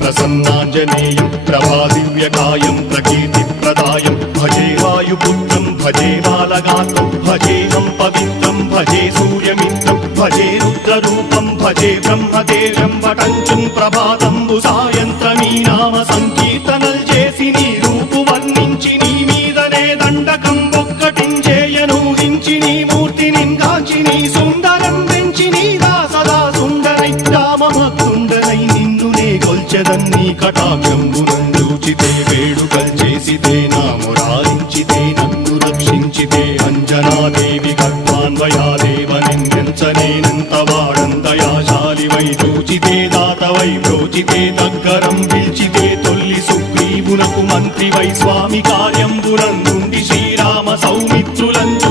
प्रसन्नाञ्जनेयं प्रभादिव्यकायं प्रकीर्तिप्रदायं भजे वायुपुत्रं भजे बालगात्रं भजेऽहं पवित्रं भजे सूर्यमित्रं भजे रुद्ररूपं भजे ब्रह्मदेवं वटञ्चं ప్రభాతంబు సాయంత్రమీ నామ సంకీర్తనల్ చేసి నీ రూపు వర్ణించి నీ మీదనే దండకం ఒక్కటించేయనూహించి నీ మూర్తిని గాంచి నీ సుందరం పెంచి నీ దాసదా సుందరై రామభక్తుండనై నిన్ను నే గొల్చెదన్నీ కటాక్షంబునందూచితే వేడుకల్ చేసితే నా మురారించితే నన్ను రక్షించితే అంజనాదేవి గర్భాన్వయాదేవ నిన్నెంచనేనంత వాడందయాశాలివై చూచితే దాతవై ప్రోచితే దగ్గరం పిల్చితే తొల్లి సుగ్రీవునకు మంత్రివై స్వామి కార్యంబునందుండి శ్రీరామ సౌమిత్రులంచ